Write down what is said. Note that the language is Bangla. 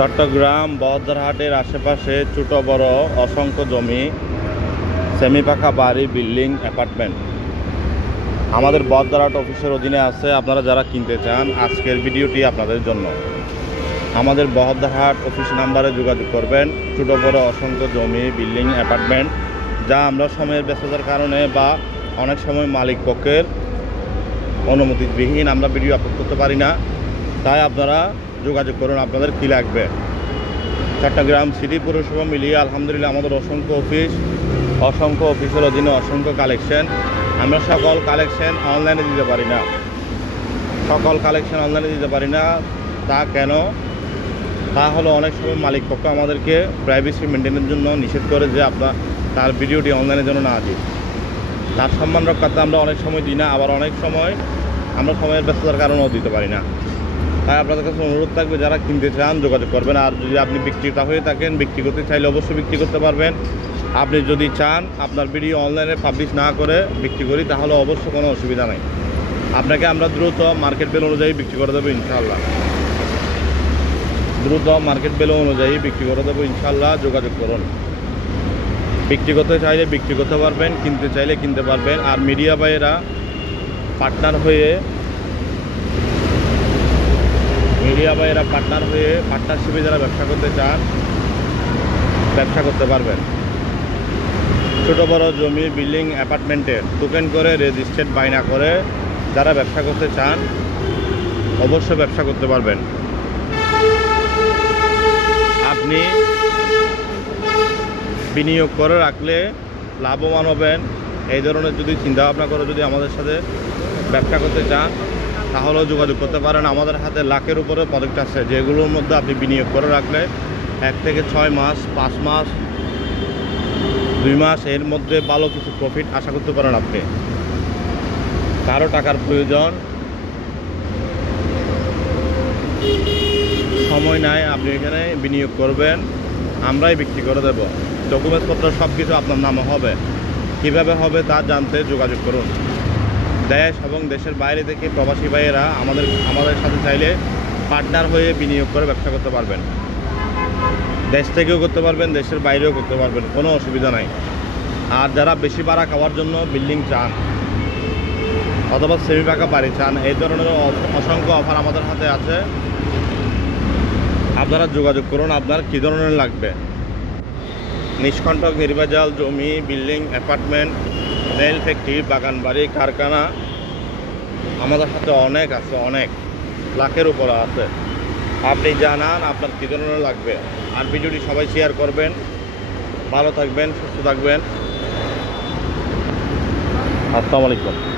চট্টগ্রাম বহদ্দারহাটের আশেপাশে ছোট বড় অসংখ্য জমি সেমি পাকা বাড়ি, বিল্ডিং, অ্যাপার্টমেন্ট। আমাদের বহদ্দারহাট অফিসের অধীনে আছে আপনারা যারা কিনতে চান আজকের ভিডিওটি আপনাদের জন্য। আমাদের বহদ্দারহাট অফিস নাম্বারে যোগাযোগ করবেন, ছোট বড় অসংখ্য জমি, বিল্ডিং, অ্যাপার্টমেন্ট, যা আমরা সময়ের ব্যস্ততার কারণে বা অনেক সময় মালিক পক্ষের অনুমতিবিহীন আমরা ভিডিও আপলোড করতে পারি না। তাই আপনারা যোগাযোগ করুন, আপনাদের কী লাগবে? চট্টগ্রাম সিটি পৌরসভা মিলিয়ে আলহামদুলিল্লাহ আমাদের অসংখ্য অফিস, অসংখ্য অফিসের অধীনে অসংখ্য কালেকশন। আমরা সকল কালেকশন অনলাইনে দিতে পারি না। সকল কালেকশন অনলাইনে দিতে পারি না। তা কেন? তা হলো অনেক সময় মালিক পক্ষ আমাদেরকে প্রাইভেসি মেনটেনের জন্য নিষেধ করে যে আপনার, তার ভিডিওটি অনলাইনের জন্য না দিই। তার সম্মান রক্ষার্থে আমরা অনেক সময় দিই না, আবার অনেক সময় আমরা সময়ের ব্যস্ততার কারণেও দিতে পারি না। তাই আপনাদের কাছে অনুরোধ থাকবে, যারা কিনতে চান যোগাযোগ করবেন। আর যদি আপনি বিক্রেতা হয়ে থাকেন, বিক্রি করতে চাইলে অবশ্যই বিক্রি করতে পারবেন। আপনি যদি চান আপনার ভিডিও অনলাইনে পাবলিশ না করে বিক্রি করি, তাহলে অবশ্য কোনো অসুবিধা নেই। আপনাকে আমরা দ্রুত মার্কেট বেল অনুযায়ী বিক্রি করে দেবো ইনশাআল্লাহ। দ্রুত মার্কেট বেল অনুযায়ী বিক্রি করে দেবো ইনশাআল্লাহ, যোগাযোগ করুন। বিক্রি করতে চাইলে বিক্রি করতে পারবেন, কিনতে চাইলে কিনতে পারবেন। আর মিডিয়া ভাইয়েরা পার্টনার হয়ে মিডিয়া এরা পার্টনার হয়ে পার্টনারশিপে যারা ব্যবসা করতে চান, ব্যবসা করতে পারবেন। ছোট বড় জমি বিল্ডিং অ্যাপার্টমেন্টের টোকেন করে রেজিস্ট্রেড বাইনা করে যারা ব্যবসা করতে চান, অবশ্যই ব্যবসা করতে পারবেন। আপনি বিনিয়োগ করে রাখলে লাভবান হবেন। এই ধরনের যদি চিন্তাভাবনা করে যদি আমাদের সাথে ব্যবসা করতে চান তাহলেও যোগাযোগ করতে পারেন আমাদের হাতে লাখের উপরে প্রজেক্ট আছে, যেগুলোর মধ্যে আপনি বিনিয়োগ করে রাখলে এক থেকে ছয় মাস, পাঁচ মাস, দুই মাস এর মধ্যে ভালো কিছু প্রফিট আশা করতে পারেন আপনি। কারও টাকার প্রয়োজন সময় নাই, আপনি এখানে বিনিয়োগ করবেন, আমরাই বিক্রি করে দেব। ডকুমেন্টসপত্র সব কিছু আপনার নামে হবে। কীভাবে হবে তা জানতে যোগাযোগ করুন। দেশ এবং দেশের বাইরে থেকে প্রবাসী ভাইয়েরা আমাদের আমাদের সাথে চাইলে পার্টনার হয়ে বিনিয়োগ করে ব্যবসা করতে পারবেন। দেশ থেকেও করতে পারবেন, দেশের বাইরেও করতে পারবেন, কোনো অসুবিধা নাই। আর যারা বেশি ভাড়া খাওয়ার জন্য বিল্ডিং চান অথবা সেমি পাকা বাড়ি চান, এই ধরনের অসংখ্য অফার আমাদের হাতে আছে। আপনারা যোগাযোগ করুন, আপনার কী ধরনের লাগবে? নিষ্কণ্টক নির্বাজাল জমি বিল্ডিং অ্যাপার্টমেন্ট রেল, ফ্যাক্টরি, বাগান বাড়ি, কারখানা। আমাদের সাথে অনেক আছে, অনেক। লাখের উপরে আছে। আপনি জানান আপনার কী ধরনের লাগবে। আর ভিডিওটি সবাই শেয়ার করবেন। ভালো থাকবেন, সুস্থ থাকবেন। আসসালামু আলাইকুম।